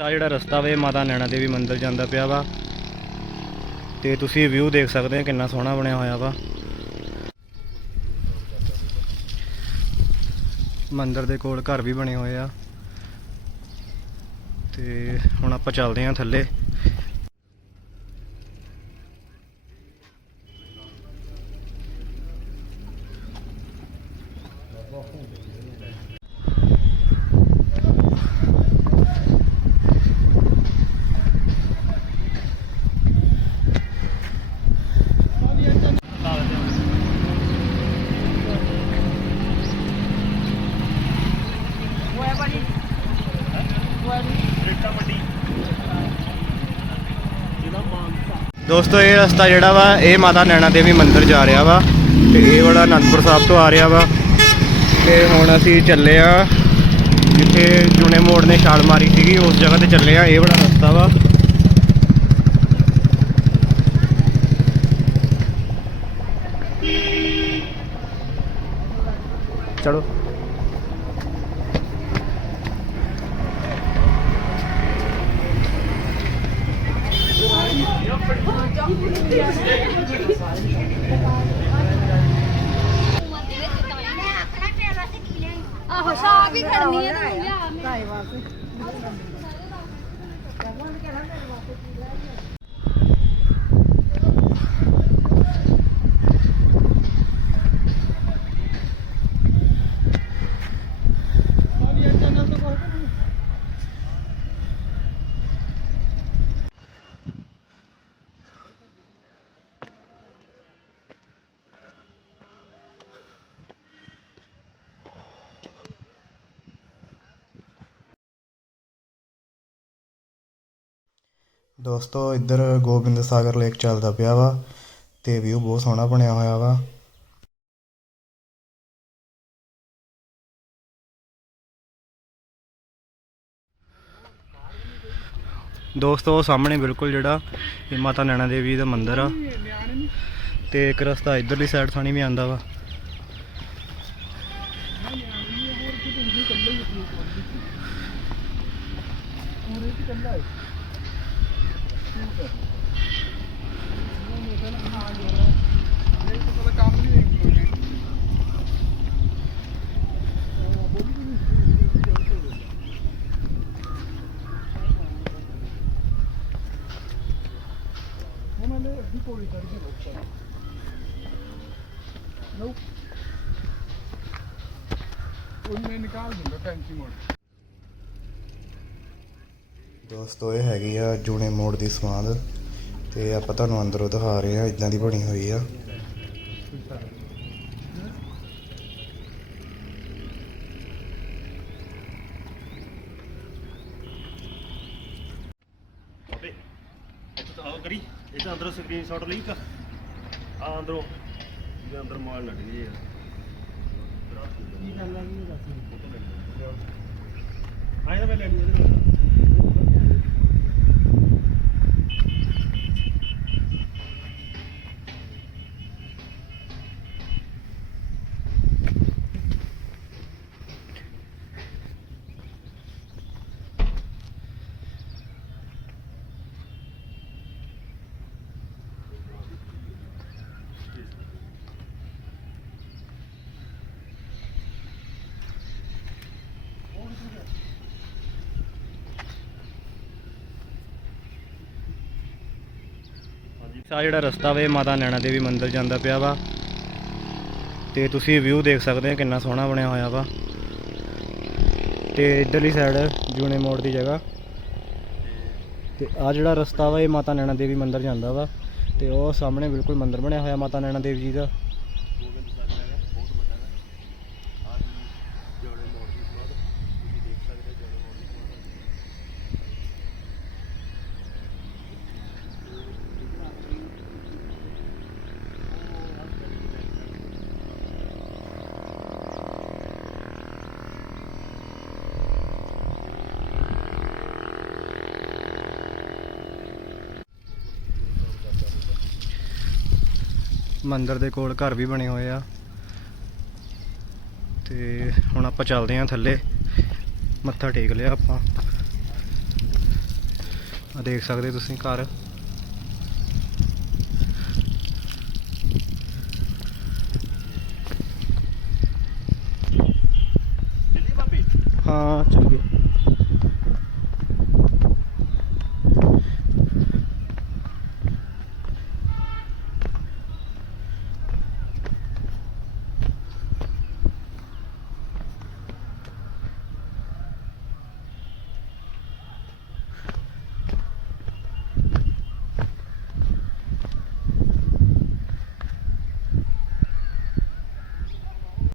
ਆ ਜਿਹੜਾ ਰਸਤਾ ਵੇ, ਮਾਤਾ ਨੈਣਾ ਦੇਵੀ ਮੰਦਿਰ ਜਾਂਦਾ ਪਿਆ ਵਾ। ਤੇ ਤੁਸੀਂ ਵਿਊ ਦੇਖ ਸਕਦੇ ਹੋ ਕਿੰਨਾ ਸੋਹਣਾ ਬਣਿਆ ਹੋਇਆ ਵਾ। ਮੰਦਿਰ ਦੇ ਕੋਲ ਘਰ ਵੀ ਬਣੇ ਹੋਏ ਆ। ਤੇ ਹੁਣ ਆਪਾਂ ਚੱਲਦੇ ਹਾਂ ਥੱਲੇ। ਦੋਸਤੋ, ਇਹ ਰਸਤਾ ਜਿਹੜਾ ਵਾ, ਇਹ ਮਾਤਾ ਨੈਣਾ ਦੇਵੀ ਮੰਦਿਰ ਜਾ ਰਿਹਾ ਵਾ ਤੇ ਇਹ ਵਾਲਾ ਅਨੰਦਪੁਰ ਸਾਹਿਬ ਤੋਂ ਆ ਰਿਹਾ ਵਾ। ਤੇ ਹੁਣ ਅਸੀਂ ਚੱਲੇ ਆ ਜਿੱਥੇ ਜੁਨੇ ਮੋੜ ਨੇ ਛਾਲ ਮਾਰੀ ਸੀਗੀ, ਉਸ ਜਗ੍ਹਾ ਤੇ ਚੱਲੇ ਆ, ਇਹ ਬੜਾ ਰਸਤਾ ਵਾ। ਚਲੋ। ਆਹੋ ਸ਼ਾਹ ਵੀ ਖੜਨੀ ਹੈ ਤੂੰ। ਲਿਆ ਦੋਸਤੋ, ਇੱਧਰ ਗੋਬਿੰਦ ਸਾਗਰ ਲੇਕ ਚੱਲਦਾ ਪਿਆ ਵਾ ਤੇ ਵਿਊ ਬਹੁਤ ਸੋਹਣਾ ਬਣਿਆ ਹੋਇਆ ਵਾ। ਦੋਸਤੋ ਸਾਹਮਣੇ ਬਿਲਕੁਲ ਜਿਹੜਾ ਇਹ ਮਾਤਾ ਨੈਣਾ ਦੇਵੀ ਦਾ ਮੰਦਿਰ ਆ। ਤੇ ਇੱਕ ਰਸਤਾ ਇਧਰਲੀ ਸਾਈਡ ਥਾਣੀ ਵੀ ਆਂਦਾ ਵਾ। বিপরীত আর কি Nope. Und meine Gase, da kann ich nicht ਦੋਸਤੋ ਇਹ ਹੈਗੀ ਆ ਜੂਨੇ ਮੋੜ ਦੀ ਸਮਾਦ ਤੇ ਆਪਾਂ ਤੁਹਾਨੂੰ ਅੰਦਰੋਂ ਦਿਖਾ ਰਹੇ ਆ ਇਦਾਂ ਦੀ ਬਣੀ ਹੋਈ ਆ। ਕਰੀ। ਅੰਦਰੋਂ ਸਕਰੀਨਸ਼ਾਟ ਲਈ ਕਾ ਆ ਅੰਦਰੋਂ। ਜੇ ਅੰਦਰ ਮੋਬਾਈਲ ਲੱਗ ਗਈ ਯਾਰ ਕੀ ਗੱਲ ਆ ਦੱਸ ਆਇਆ ਮੈਂ ਲੈ ਲਈ ਆ ਜਿਹੜਾ ਰਸਤਾ ਵੇ, ਮਾਤਾ ਨੈਣਾ ਦੇਵੀ ਮੰਦਿਰ ਜਾਂਦਾ ਪਿਆ ਵਾ। ਤੇ ਤੁਸੀਂ ਵਿਊ ਦੇਖ ਸਕਦੇ ਹੋ ਕਿੰਨਾ ਸੋਹਣਾ ਬਣਿਆ ਹੋਇਆ ਵਾ। ਤੇ ਇਧਰਲੀ ਸਾਈਡ ਜੂਨੇ ਮੋੜ ਦੀ ਜਗ੍ਹਾ। ਤੇ ਆ ਜਿਹੜਾ ਰਸਤਾ ਵਾ, ਇਹ ਮਾਤਾ ਨੈਣਾ ਦੇਵੀ ਮੰਦਿਰ ਜਾਂਦਾ ਵਾ। ਤੇ ਉਹ ਸਾਹਮਣੇ ਬਿਲਕੁਲ ਮੰਦਿਰ ਬਣਿਆ ਹੋਇਆ ਮਾਤਾ ਨੈਣਾ ਦੇਵੀ ਜੀ ਦਾ ਗੋਬਿੰਦ ਸਾਗਰ ਹੈਗਾ ਬਹੁਤ ਵੱਡਾ ਹੈਗਾ ਆ ਜੀ ਜੋੜੇ ਮੋੜ ਦੀ ਸਮਾਧ ਤੁਸੀਂ ਦੇਖ ਸਕਦੇ ਹੋ ਜੋੜੇ ਮੋੜ ਦੀ ਸਮਾਧ ਮੰਦਿਰ ਦੇ ਕੋਲ ਘਰ ਵੀ ਬਣੇ ਹੋਏ ਆ। ਤੇ ਹੁਣ ਆਪਾਂ ਚੱਲਦੇ ਹਾਂ ਥੱਲੇ। ਮੱਥਾ ਟੇਕ ਲਿਆ ਆਪਾਂ। ਆਹ ਦੇਖ ਸਕਦੇ ਤੁਸੀਂ ਘਰ।